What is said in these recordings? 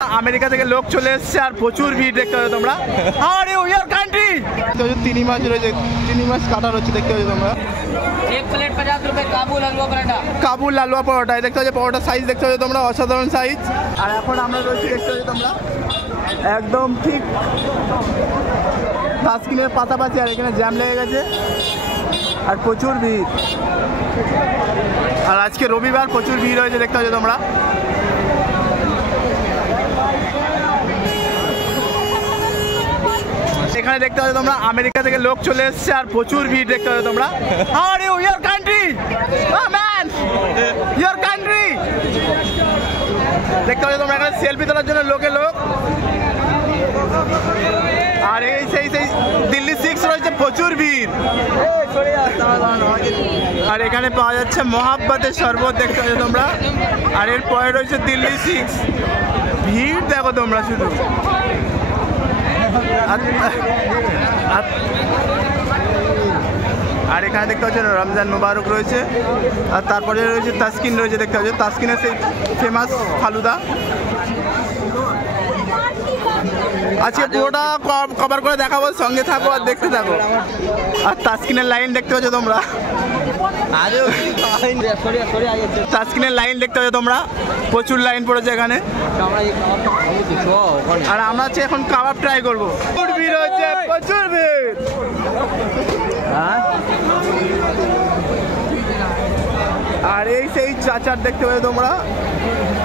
America থেকে লোক চলে এসেছে আর প্রচুর ভিড় দেখতে পাবে তোমরা। আর ইউর কান্ট্রি চিনি মাছ রয়েছে, চিনি মাছ কাটার হচ্ছে দেখতে পাবে তোমরা। एक प्लेट 50 रुपए काबुल हलवा पराठा। কাবুল হালুয়া পরোটা দেখতে পাচ্ছ, পরোটার সাইজ দেখতে পাচ্ছ তোমরা, অসাধারণ সাইজ। আর এখন আমরা রয়েছি দেখতে পাচ্ছ তোমরা একদম ঠিক তাসকিনের পাশাপাশি, আর এখানে জ্যাম লেগে গেছে আর প্রচুর ভিড়। আর আজকে রবিবার প্রচুর ভিড় হয়েছে দেখতে পাচ্ছ তোমরা। এখানে দেখতে পাচ্ছ তোমরা আমেরিকা থেকে লোক চলে এসেছে আর প্রচুর ভিড় দেখতে পাচ্ছ তোমরা। আর your country man, your country দেখতে পাচ্ছ তোমরা। এখানে সেলফি তোলার জন্য লোকে লোক। আর এই সেই দিল্লি 6 রয়েছে, প্রচুর ভিড়। আর এখানে পাওয়া যাচ্ছে মহাব্বতের শরবত দেখতে পাচ্ছ তোমরা। আর এর পরে রয়েছে দিল্লি 6। ভিড় দেখো তোমরা শুধু। আর এখানে দেখতে পাচ্ছ রমজান মুবারক রয়েছে। আর তারপরে রয়েছে তাসকিন রয়েছে দেখতে পাচ্ছ, তাসকিনের সেই ফেমাস ফালুদা। আজকে পুরোটা কভার করে দেখাবো, সঙ্গে থাকো আর দেখতে থাকো। আর তাসকিনের লাইন দেখতে পাচ্ছ তোমরা, তাসকিনের লাইন দেখতে পাচ্ছ তোমরা, প্রচুর লাইন পড়েছে এখানে। আর আমরা হচ্ছে এখন কাবাব ট্রাই করবো। প্রচুর ভিড় হচ্ছে, প্রচুর ভিড়। আর এই সেই চাচার দেখতে পাচ্ছ তোমরা,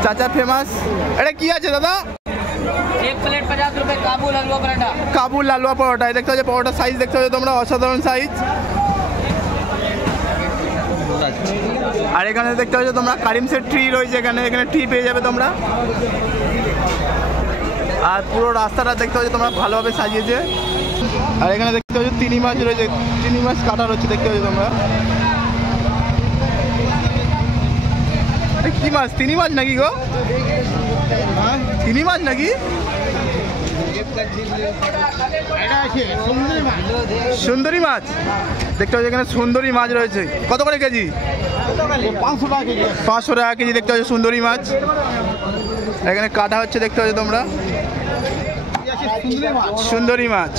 চাচা ফেমাস। এটা কি আছে দাদা? एक प्लेट 50 रुपए काबुल हलवा पराठा। কাবুল হালুয়া পরোটা দেখতে পাচ্ছ, পরোটার সাইজ দেখতে পাচ্ছ তোমরা, অসাধারণ সাইজ। আর এখানে দেখতে পাচ্ছ তোমরা কারিমসের ট্রি রয়েছে এখানে, এখানে ট্রি পেয়ে যাবে তোমরা। আর পুরো রাস্তাটা দেখতে পাচ্ছ তোমরা, ভালোভাবে সাজিয়েছে। আর এখানে দেখতে পাচ্ছ চিনি মাছ রয়েছে, চিনি মাছ কাটার হচ্ছে দেখতে পাচ্ছ তোমরা। কি মাছ? চিনি মাছ নাকি গো? চিনি মাছ নাকি? সুন্দরী মাছ দেখতে পাচ্ছ, এখানে সুন্দরী মাছ রয়েছে। কত করে কেজি? 500 টাকা কেজি দেখতে পাচ্ছ সুন্দরী মাছ। এখানে কাটা হচ্ছে দেখতে পাচ্ছ তোমরা, সুন্দরী মাছ।